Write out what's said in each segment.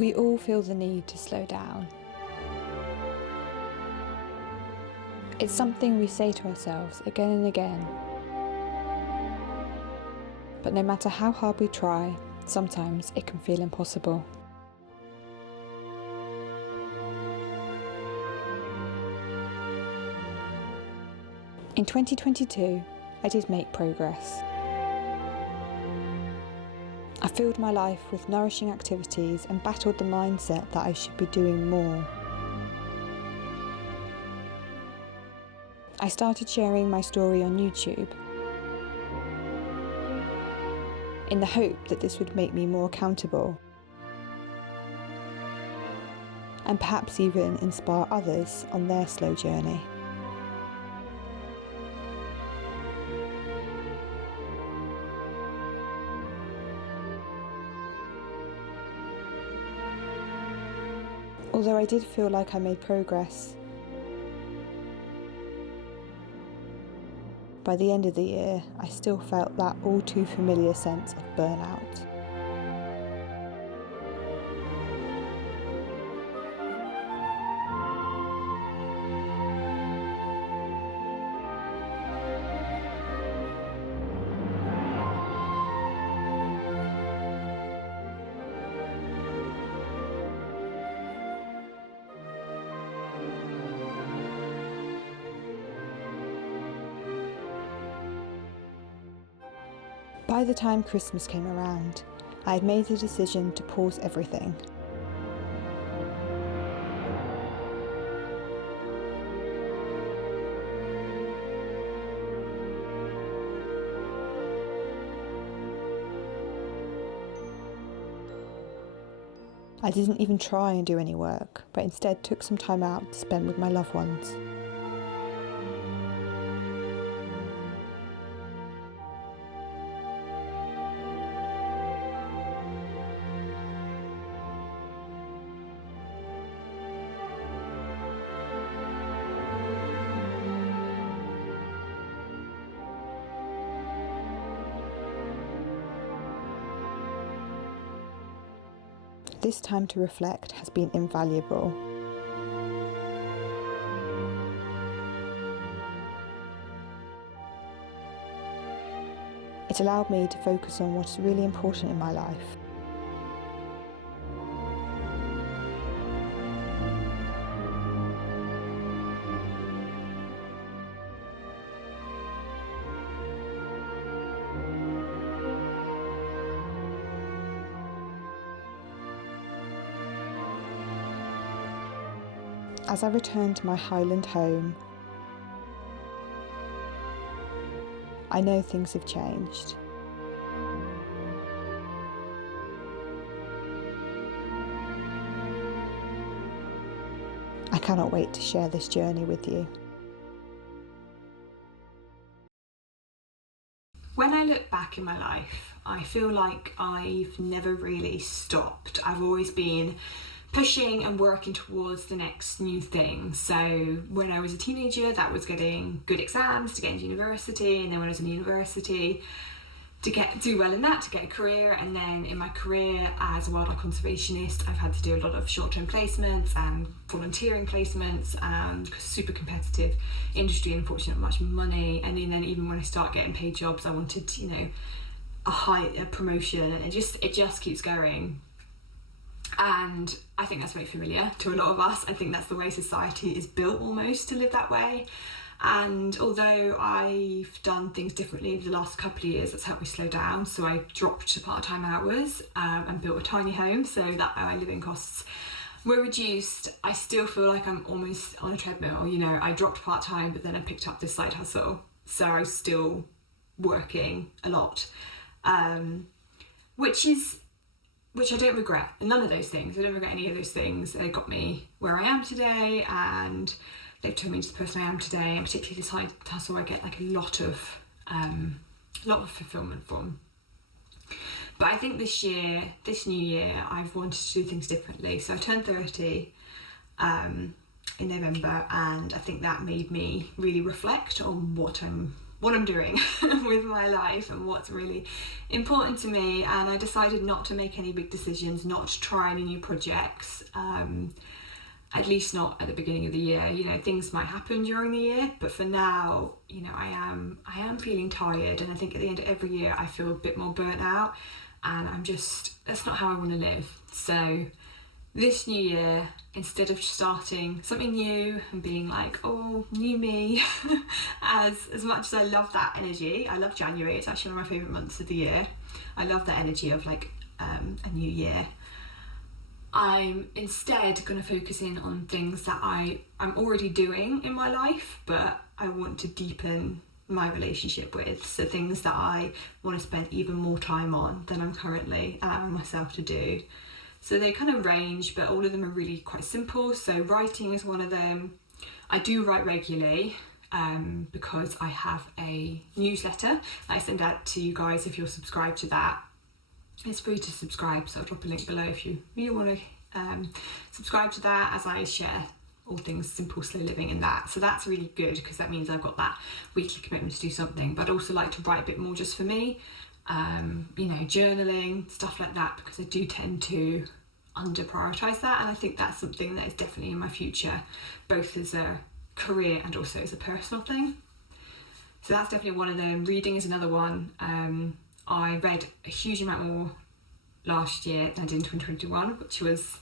We all feel the need to slow down. It's something we say to ourselves again and again. But no matter how hard we try, sometimes it can feel impossible. In 2022, I did make progress. I filled my life with nourishing activities and battled the mindset that I should be doing more. I started sharing my story on YouTube in the hope that this would make me more accountable and perhaps even inspire others on their slow journey. Although I did feel like I made progress, by the end of the year, I still felt that all too familiar sense of burnout. By the time Christmas came around, I had made the decision to pause everything. I didn't even try and do any work, but instead took some time out to spend with my loved ones. This time to reflect has been invaluable. It allowed me to focus on what is really important in my life. As I returned to my Highland home, I know things have changed. I cannot wait to share this journey with you. When I look back in my life, I feel like I've never really stopped. I've always been pushing and working towards the next new thing. So when I was a teenager, that was getting good exams to get into university, and then when I was in university, to do well in that, to get a career. And then in my career as a wildlife conservationist, I've had to do a lot of short-term placements and volunteering placements, and super competitive industry, unfortunately not much money. And then even when I start getting paid jobs, I wanted, a promotion, and it just keeps going. And I think that's very familiar to a lot of us. I think that's the way society is built almost, to live that way. And although I've done things differently over the last couple of years, that's helped me slow down. So I dropped to part-time hours and built a tiny home so that my living costs were reduced. I still feel like I'm almost on a treadmill. I dropped part-time, but then I picked up this side hustle. So I'm still working a lot, which I don't regret. None of those things. I don't regret any of those things. They got me where I am today, and they've turned me into the person I am today. And particularly this side hustle, I get like a lot of fulfillment from. But I think this new year, I've wanted to do things differently. So I turned 30 in November, and I think that made me really reflect on what I'm what I'm doing with my life and what's really important to me. And I decided not to make any big decisions, not to try any new projects, at least not at the beginning of the year. You know, things might happen during the year, but for now, you know, I am feeling tired, and I think at the end of every year I feel a bit more burnt out, and that's not how I want to live. So this new year, instead of starting something new and being like, oh, new me, as much as I love that energy, I love January, it's actually one of my favourite months of the year. I love that energy of like a new year. I'm instead going to focus in on things that I'm already doing in my life, but I want to deepen my relationship with. So things that I want to spend even more time on than I'm currently allowing myself to do. So they kind of range, but all of them are really quite simple. So writing is one of them. I do write regularly because I have a newsletter that I send out to you guys if you're subscribed to that. It's free to subscribe, so I'll drop a link below if you really want to subscribe to that, as I share all things simple, slow living in that. So that's really good because that means I've got that weekly commitment to do something. But I'd also like to write a bit more just for me, you know, journaling, stuff like that, because I do tend to under prioritise that, and I think that's something that is definitely in my future, both as a career and also as a personal thing. So that's definitely one of them. Reading is another one. I read a huge amount more last year than I did in 2021, which was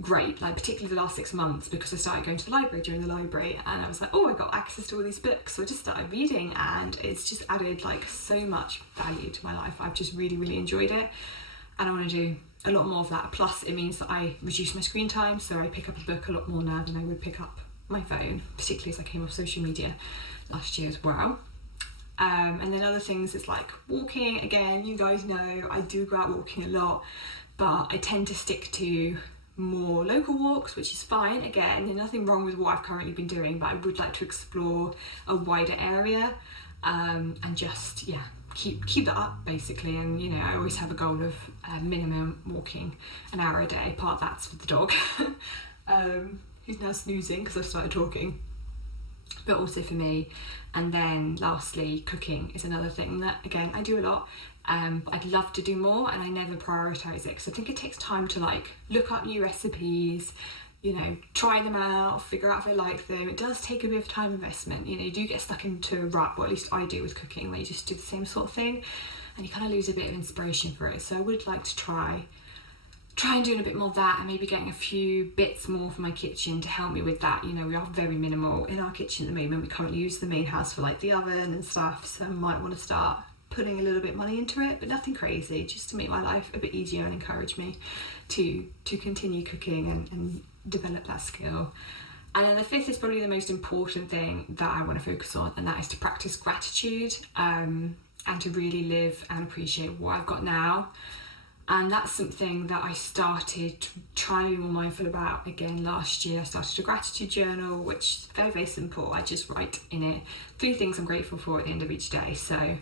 great, like particularly the last 6 months, because I started going to the library during the library, and I was like, oh, I got access to all these books, so I just started reading, and it's just added like so much value to my life. I've just really, really enjoyed it, and I want to do a lot more of that. Plus it means that I reduce my screen time, so I pick up a book a lot more now than I would pick up my phone, particularly as I came off social media last year as well. And then other things is like walking. Again, you guys know I do go out walking a lot, but I tend to stick to more local walks, which is fine. Again, there's nothing wrong with what I've currently been doing, but I would like to explore a wider area, and just keep that up basically. And you know, I always have a goal of minimum walking an hour a day. Part of that's for the dog who's now snoozing because I've started talking, but also for me. And then lastly, cooking is another thing that, again, I do a lot, but I'd love to do more, and I never prioritise it because I think it takes time to like look up new recipes, you know, try them out, figure out if I like them. It does take a bit of time investment. You know, you do get stuck into a rut, or at least I do with cooking, where you just do the same sort of thing and you kind of lose a bit of inspiration for it. So I would like to try and doing a bit more of that, and maybe getting a few bits more for my kitchen to help me with that. You know, we are very minimal in our kitchen at the moment. We currently use the main house for like the oven and stuff, so I might want to start putting a little bit of money into it, but nothing crazy, just to make my life a bit easier and encourage me to continue cooking and develop that skill. And then the fifth is probably the most important thing that I want to focus on, and that is to practice gratitude, and to really live and appreciate what I've got now. And that's something that I started trying to be more mindful about again last year. I started a gratitude journal, which is very, very simple. I just write in it 3 things I'm grateful for at the end of each day. So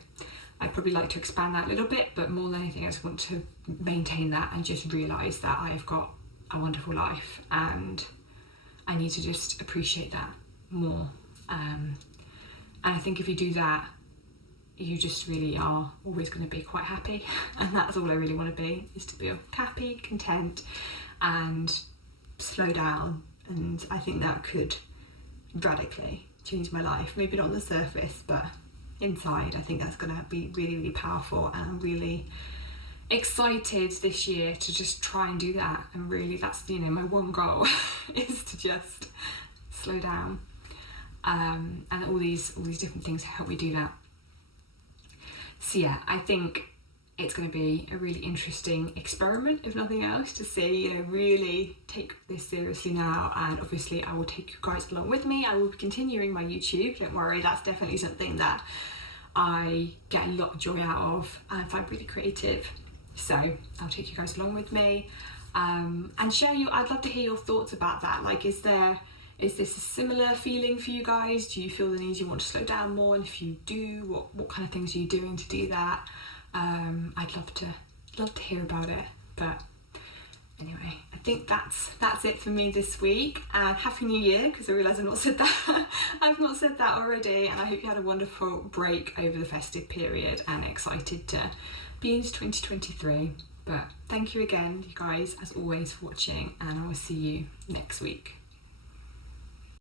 I'd probably like to expand that a little bit, but more than anything, I just want to maintain that and just realise that I've got a wonderful life, and I need to just appreciate that more. And I think if you do that, you just really are always going to be quite happy, and that's all I really want to be, is to be happy, content, and slow down. And I think that could radically change my life. Maybe not on the surface, but inside I think that's going to be really, really powerful, and I'm really excited this year to just try and do that. And really, that's, you know, my one goal is to just slow down, and all these different things help me do that. So yeah, I think it's going to be a really interesting experiment, if nothing else, to see, you know, really take this seriously now. And obviously I will take you guys along with me. I will be continuing my YouTube, don't worry, that's definitely something that I get a lot of joy out of and find really creative. So I'll take you guys along with me, and share I'd love to hear your thoughts about that. Like, is this a similar feeling for you guys? Do you feel the need, you want to slow down more? And if you do, what kind of things are you doing to do that? I'd love to hear about it. But Anyway, I think that's it for me this week, and Happy New Year, because I realise I've not said that. I've not said that already, and I hope you had a wonderful break over the festive period and excited to be into 2023. But thank you again, you guys, as always, for watching, and I will see you next week.